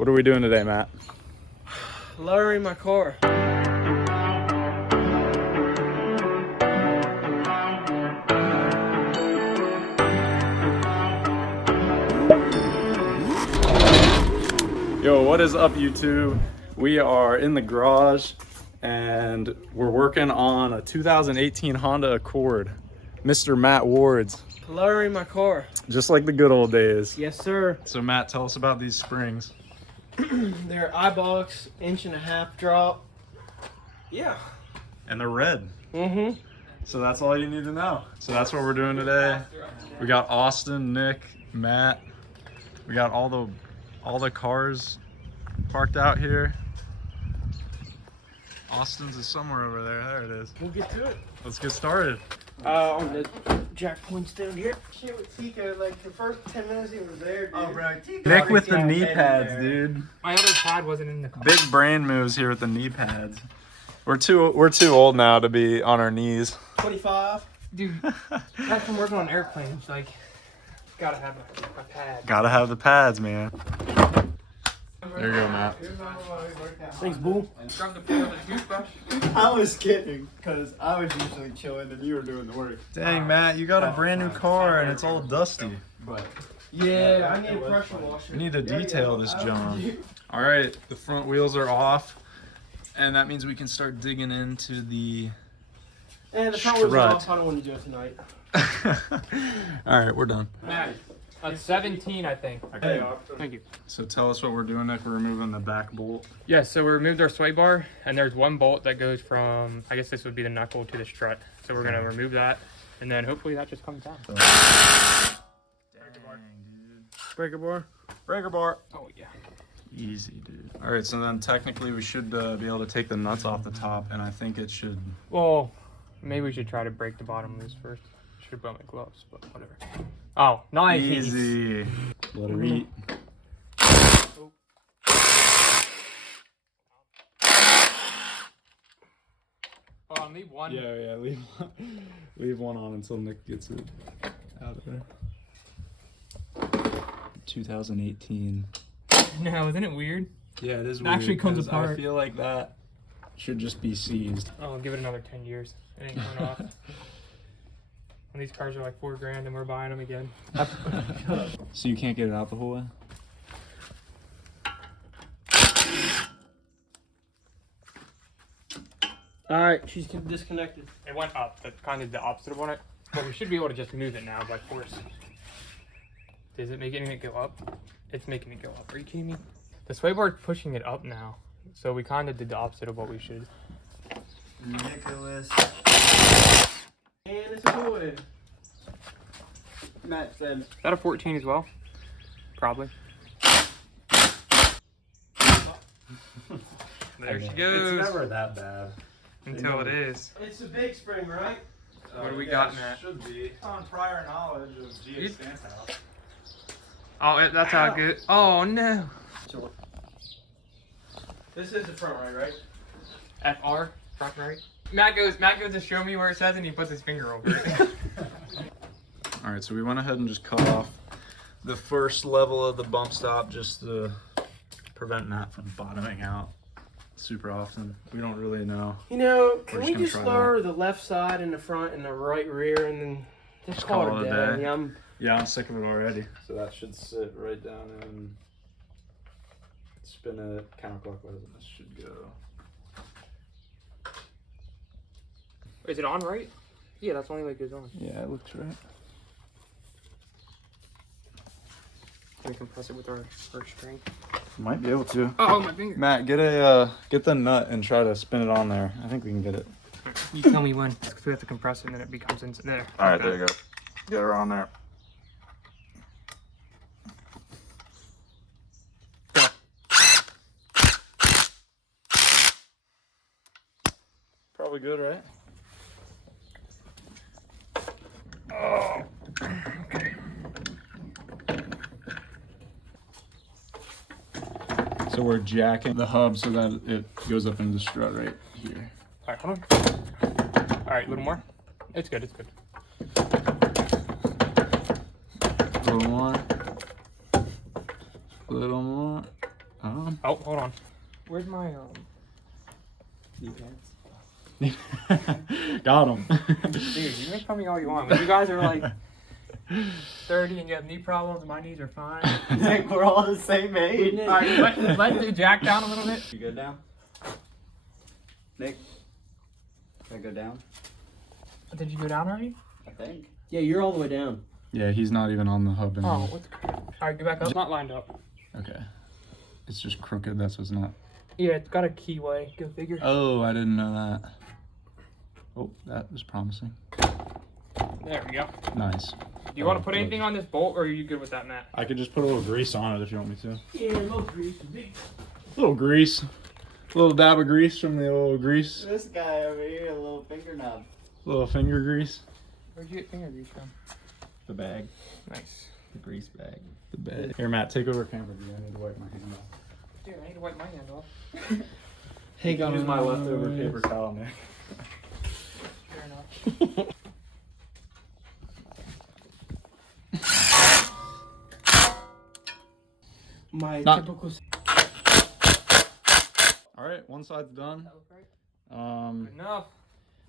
What are we doing today, Matt? Lowering my car. Yo, what is up, YouTube? We are in the garage and we're working on a 2018 Honda Accord, Mr. Matt Ward's. Lowering my car. Just like the good old days. Yes, sir. So Matt, tell us about these springs. They're Eibach, 1.5" drop. Yeah. And they're red. Mm-hmm. So that's all you need to know. So that's what we're doing today. We got Austin, Nick, Matt. We got all the cars parked out here. Austin's is somewhere over there. There it is. We'll get to it. Let's get started. On the jack points down here. Shit with Tika, like the first 10 minutes he was there, dude. Oh, bro. Nick with the knee pads, dude. My other pad wasn't in the car. Big brain moves here with the knee pads. We're too old now to be on our knees. 25. Dude, I've been working on airplanes. Like, gotta have a pad. Gotta have the pads, man. There you go, Matt. Thanks, boo. Scrub the floor with a toothbrush. I was kidding, because I was usually chilling and you were doing the work. Dang, Matt, you got a brand new car and it's all dusty. But Yeah, I need a pressure washer. We need to detail this John. All right, the front wheels are off, and that means we can start digging into the. And the front wheels are Strut. off. I don't want to do it tonight. All right, we're done. Matt, a 17, I think. Okay. Thank you. So tell us what we're doing, Nick. We're removing the back bolt. Yeah, so we removed our sway bar, and there's one bolt that goes from, I guess this would be the knuckle to the strut. So we're gonna remove that, and then hopefully that just comes down. Dang, dude. Breaker bar. Breaker bar. Oh yeah. Easy, dude. All right, so then technically we should be able to take the nuts off the top, and I think it should. Well, maybe we should try to break the bottom loose first. Should have brought my gloves, but whatever. Oh, nice. Easy. Let her eat. Leave one. Yeah, leave one on until Nick gets it out of there. 2018. No, isn't it weird? Yeah, it is It weird. actually comes 'cause apart. I feel like that should just be seized. Oh, give it another 10 years. It ain't coming off. When these cars are like $4 grand and we're buying them again. So you can't get it out the whole way? Alright, she's disconnected. It went up. That's kind of the opposite of what it. But we should be able to just move it now by force. Is it making it go up? It's making it go up. Are you kidding me? The sway bar is pushing it up now. So we kind of did the opposite of what we should. Nicholas. And it's a boy. Matt said. Is that a 14 as well? Probably. There she goes. It's never that bad. Until it is. It's a big spring, right? What do we got, Matt? Should be. It's on prior knowledge of G.A. Stanthouse. Oh, that's how good. Oh no. This is the front right? FR, front right. Matt goes to show me where it says and he puts his finger over it. All right, so we went ahead and just cut off the first level of the bump stop just to prevent Matt from bottoming out super often. We don't really know. You know, We're can just we gonna just try lower the left side and the front and the right rear and then just call it a day? day. Yeah, I'm sick of it already. So that should sit right down and spin it counterclockwise, and this should go. Is it on right? Yeah, that's the only way it goes on. Yeah, it looks right. Can we compress it with our string? Might be able to. Oh, my finger. Matt, get the nut and try to spin it on there. I think we can get it. You tell me when. Because we have to compress it and then it becomes in there. All right, there you go. Get her on there. Go. Probably good, right? Oh. Okay. So we're jacking the hub so that it goes up into the strut right here. All right, hold on. All right, a little more. It's good, it's good. A little more. A little more. Oh. on. Oh, hold on. Where's my Got him. Dude, you make fun of me all you want. When you guys are like 30 and you have knee problems, my knees are fine. Nick, we're all the same age. Alright, let's do Jack down a little bit. You good now? Nick? Can I go down? Did you go down already? I think. Yeah, you're all the way down. Yeah, he's not even on the hub Oh, anymore. what's alright, go back up. It's not lined up. Okay. It's just crooked, that's what's not. Yeah, it's got a keyway. Go figure. Oh, I didn't know that. Oh, that was promising. There we go. Nice. Do you want to put anything on this bolt, or are you good with that, Matt? I could just put a little grease on it if you want me to. Yeah, a little grease. Big. A little grease. A little dab of grease from the old grease. This guy over here, a little finger knob. A little finger grease. Where'd you get finger grease from? The bag. Nice. The grease bag. The bed. Here, Matt, take over camera. I need to wipe my hand off. Dude, I need to wipe my hand off. Hey, guys. Use my leftover paper towel, Nick. Fair enough. My Not- typical. All right, one side's done. That looks right. Enough.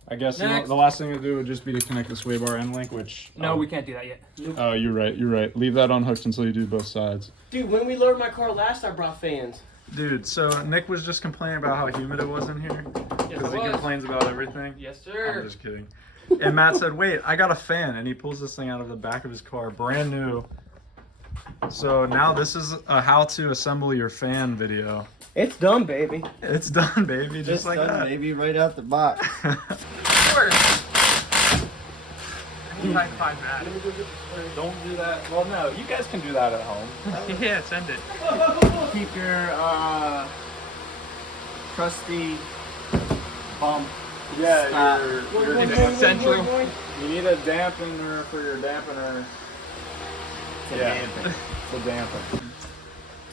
I guess Next. the last thing to do would just be to connect the sway bar end link, which... No, we can't do that yet. Oh, you're right, you're right. Leave that unhooked until you do both sides. Dude, when we loaded my car last, I brought fans. Dude, so Nick was just complaining about how humid it was in here. Yes, Because it he was. complains about everything. Yes, I'm sir. just kidding. And Matt said, wait, I got a fan. And he pulls this thing out of the back of his car, brand new. So now this is a how to assemble your fan video. It's done, baby. It's done, baby, just like done, that. Maybe right out the box. High five, Matt. Don't do that. Well, no, you guys can do that at home. Yeah, send it. Keep your trusty bump. Yeah, Stop. your Central. you need a dampener for your dampener. To Yeah. dampen. To dampen.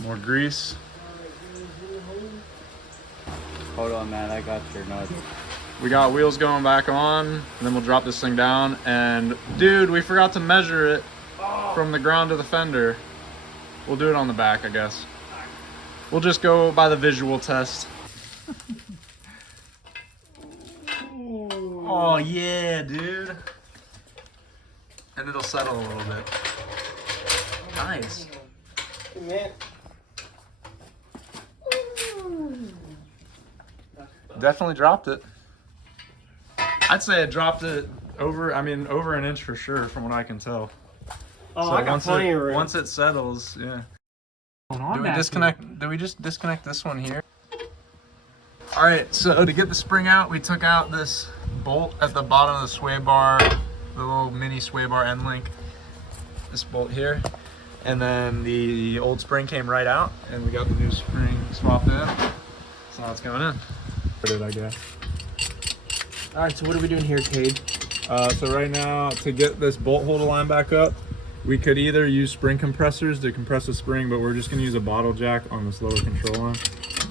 More grease. Hold on, man. I got your nuts. We got wheels going back on, and then we'll drop this thing down. And dude, we forgot to measure it from the ground to the fender. We'll do it on the back, I guess. We'll just go by the visual test. Oh yeah, dude. And it'll settle a little bit. Nice. Man. Definitely dropped it. I'd say it dropped it over an inch for sure from what I can tell. Oh, I got plenty of room. Once it settles, yeah. Do we disconnect? Do we just disconnect this one here? All right. So to get the spring out, we took out this bolt at the bottom of the sway bar, the little mini sway bar end link. This bolt here, and then the old spring came right out, and we got the new spring swapped in. So now it's going in. Put it, I guess. All right, so what are we doing here, Cade? So right now, to get this bolt holder line back up, we could either use spring compressors to compress the spring, but we're just going to use a bottle jack on this lower control arm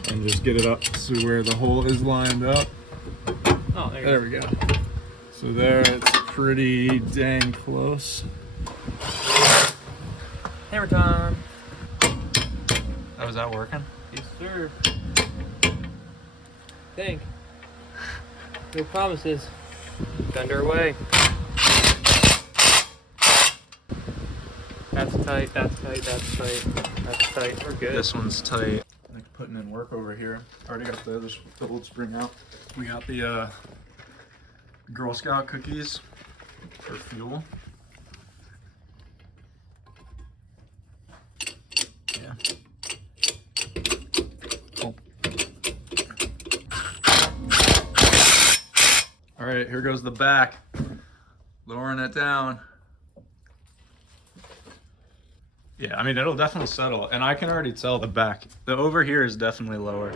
and just get it up to where the hole is lined up. Oh, There we go. So there, it's pretty dang close. Hammer time. Oh, is that working? Yes, sir. Think. No promises. Fender away. That's tight, that's tight, that's tight, that's tight. We're good. This one's tight. Like putting in work over here. Already got the old spring out. We got the Girl Scout cookies for fuel. Yeah. Cool. All right, here goes the back. Lowering it down. Yeah, I mean, it'll definitely settle. And I can already tell the back. The over here is definitely lower.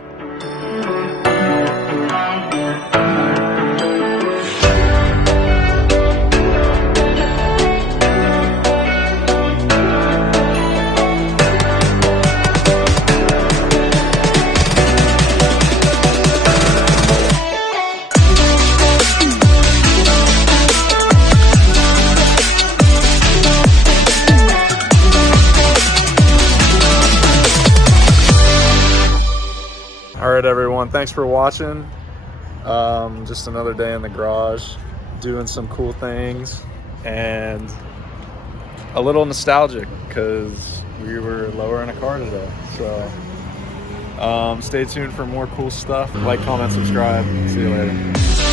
All right, everyone. Thanks for watching. Just another day in the garage, doing some cool things, and a little nostalgic because we were lowering a car today. So stay tuned for more cool stuff. Like, comment, subscribe. See you later.